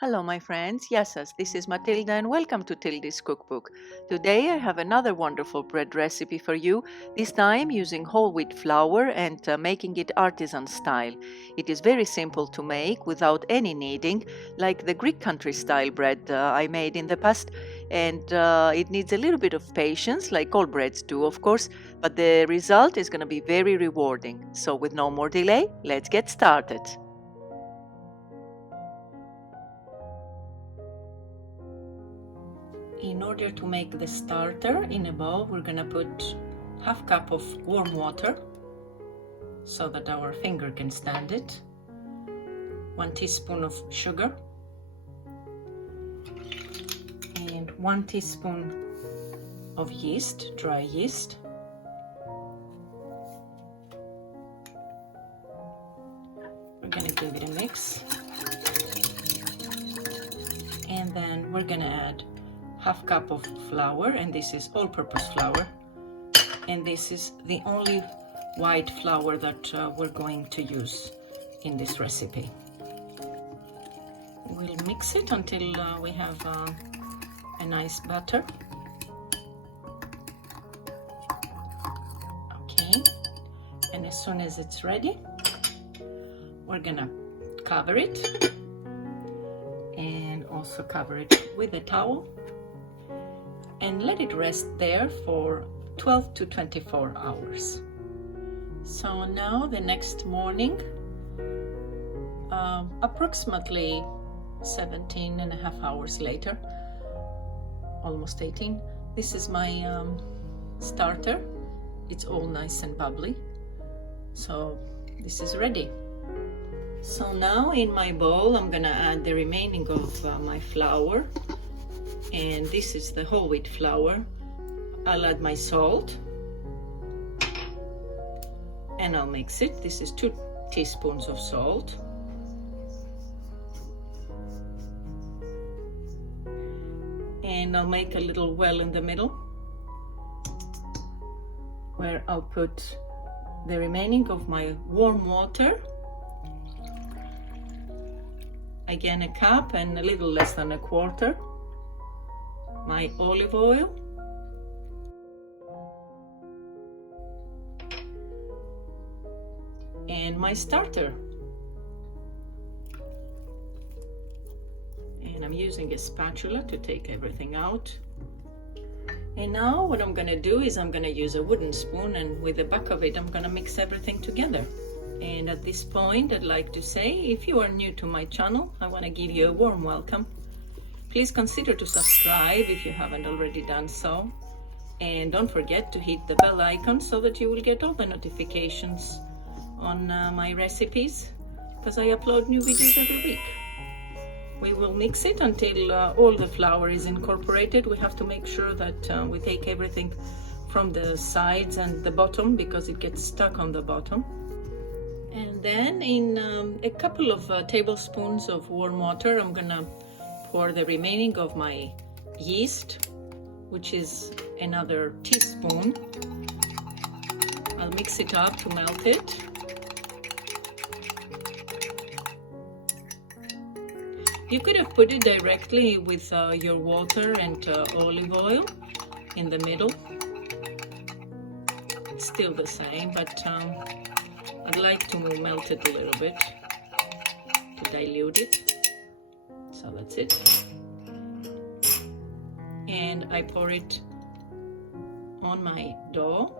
Hello my friends, Yassas, this is Matilda and welcome to Tildy's Cookbook. Today I have another wonderful bread recipe for you, this time using whole wheat flour and making it artisan style. It is very simple to make without any kneading, like the Greek country style bread I made in the past, and it needs a little bit of patience, like all breads do of course, but the result is going to be very rewarding. So with no more delay, let's get started. In order to make the starter in a bowl, we're gonna put half cup of warm water so that our finger can stand it, 1 teaspoon of sugar, and 1 teaspoon of yeast, dry yeast, we're gonna give it a mix, and then we're gonna add half cup of flour, and this is all-purpose flour, and this is the only white flour that we're going to use in this recipe. We'll mix it until we have a nice batter. Okay, and as soon as it's ready, we're gonna cover it and also cover it with a towel and let it rest there for 12 to 24 hours. So now the next morning, approximately 17 and a half hours later, almost 18, this is my starter. It's all nice and bubbly. So this is ready. So now in my bowl, I'm gonna add the remaining of my flour. And this is the whole wheat flour. I'll add my salt and I'll mix it. This is 2 teaspoons of salt. And I'll make a little well in the middle where I'll put the remaining of my warm water. Again, a cup and a little less than a quarter. My olive oil, and my starter, and I'm using a spatula to take everything out. And now what I'm gonna do is I'm gonna use a wooden spoon, and with the back of it I'm gonna mix everything together. And at this point I'd like to say, if you are new to my channel, I want to give you a warm welcome. Please consider to subscribe if you haven't already done so. And don't forget to hit the bell icon so that you will get all the notifications on my recipes, because I upload new videos every week. We will mix it until all the flour is incorporated. We have to make sure that we take everything from the sides and the bottom, because it gets stuck on the bottom. And then in a couple of tablespoons of warm water, I'm gonna pour the remaining of my yeast, which is another teaspoon. I'll mix it up to melt it. You could have put it directly with your water and olive oil in the middle. It's still the same, but I'd like to melt it a little bit to dilute it. So that's it. And I pour it on my dough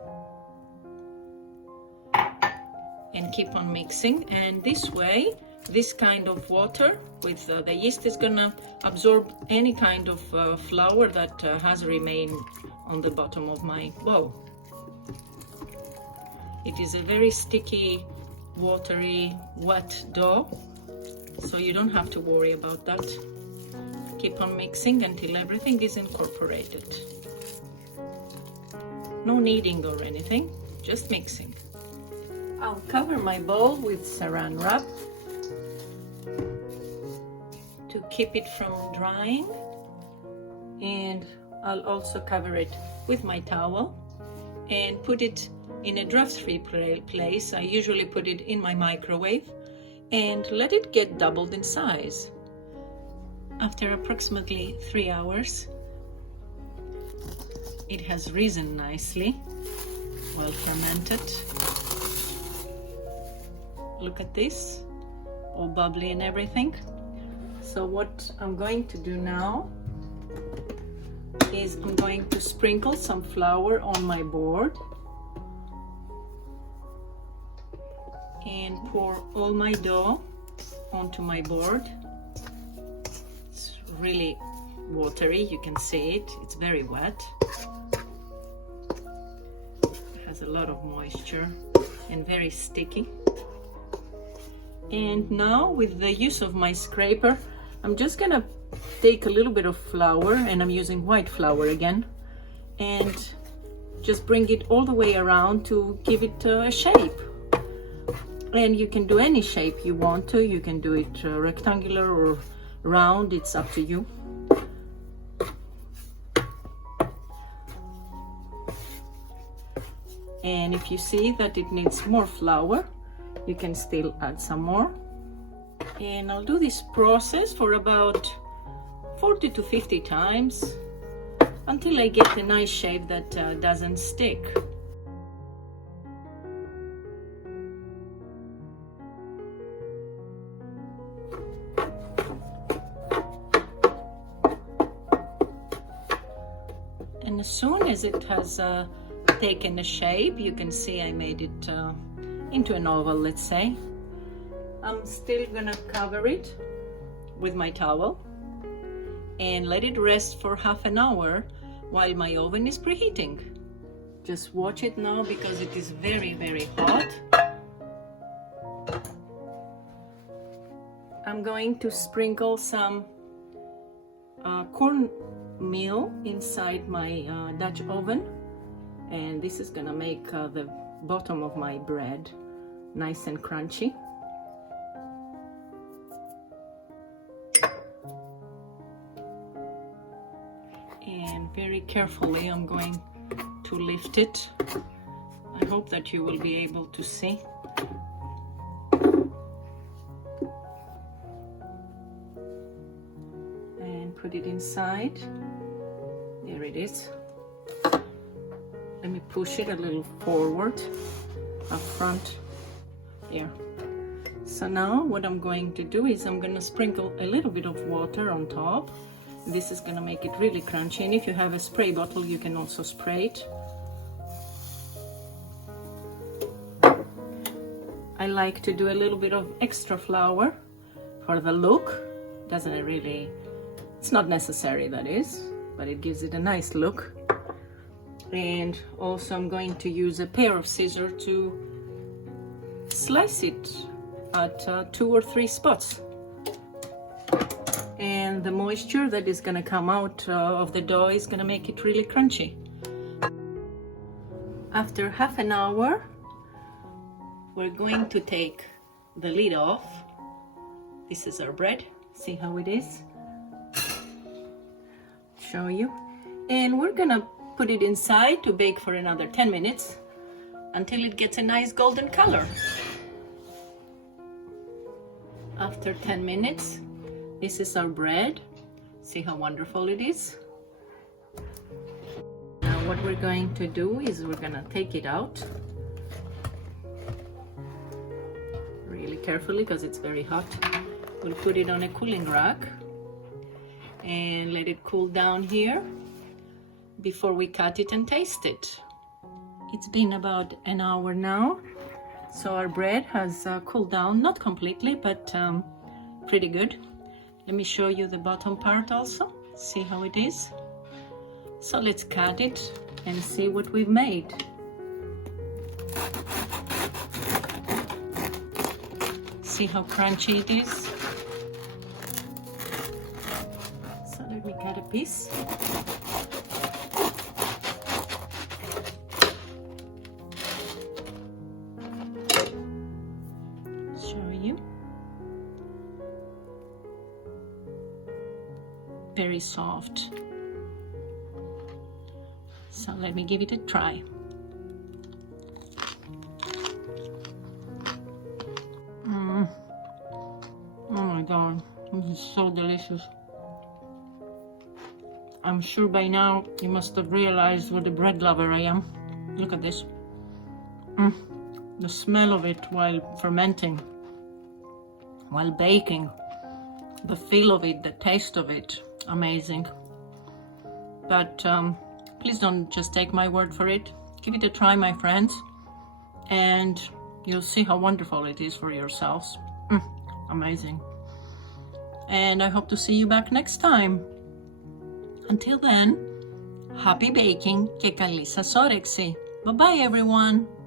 and keep on mixing. And this way, this kind of water with the yeast is gonna absorb any kind of flour that has remained on the bottom of my bowl. It is a very sticky, watery, wet dough, so you don't have to worry about that. Keep on mixing until everything is incorporated. No kneading or anything, just mixing. I'll cover my bowl with saran wrap to keep it from drying, and I'll also cover it with my towel and put it in a draft-free place. I usually put it in my microwave and let it get doubled in size. After approximately 3 hours, it has risen nicely, well fermented. Look at this, all bubbly and everything. So what I'm going to do now is I'm going to sprinkle some flour on my board and pour all my dough onto my board. It's really watery, you can see it, it's very wet. It has a lot of moisture and very sticky. And now with the use of my scraper, I'm just gonna take a little bit of flour, and I'm using white flour again, and just bring it all the way around to give it a shape. And you can do any shape you want to. You can do it rectangular or round, it's up to you. And if you see that it needs more flour, you can still add some more. And I'll do this process for about 40 to 50 times until I get a nice shape that doesn't stick. And as soon as it has taken a shape, you can see I made it into an oval, let's say. I'm still gonna cover it with my towel and let it rest for half an hour while my oven is preheating. Just watch it now because it is very, very hot. I'm going to sprinkle some cornmeal inside my Dutch oven, and this is gonna make the bottom of my bread nice and crunchy. And very carefully I'm going to lift it. I hope that you will be able to see. And put it inside. There it is. Let me push it a little forward, up front, there. So now what I'm going to do is I'm going to sprinkle a little bit of water on top. This is going to make it really crunchy, and if you have a spray bottle you can also spray it. I like to do a little bit of extra flour for the look. Doesn't it really, it's not necessary, that is, but it gives it a nice look. And also I'm going to use a pair of scissors to slice it at 2 or 3 spots. And the moisture that is going to come out of the dough is going to make it really crunchy. After half an hour, we're going to take the lid off. This is our bread. See how it is? Show you. And we're going to put it inside to bake for another 10 minutes until it gets a nice golden color. After 10 minutes, this is our bread. See how wonderful it is? Now what we're going to do is we're going to take it out really carefully because it's very hot. We'll put it on a cooling rack and let it cool down here before we cut it and taste it. It's been about an hour now, so our bread has cooled down, not completely, but pretty good. Let me show you the bottom part also, see how it is. So let's cut it and see what we've made. See how crunchy it is? So let me cut a piece. Very soft. So let me give it a try. Oh my god, this is so delicious. I'm sure by now you must have realized what a bread lover I am. Look at this. The smell of it while fermenting, while baking, the feel of it, the taste of it, amazing. But please don't just take my word for it. Give it a try, my friends, and you'll see how wonderful it is for yourselves. Amazing. And I hope to see you back next time. Until then, happy baking και καλή σας όρεξη. Bye bye everyone.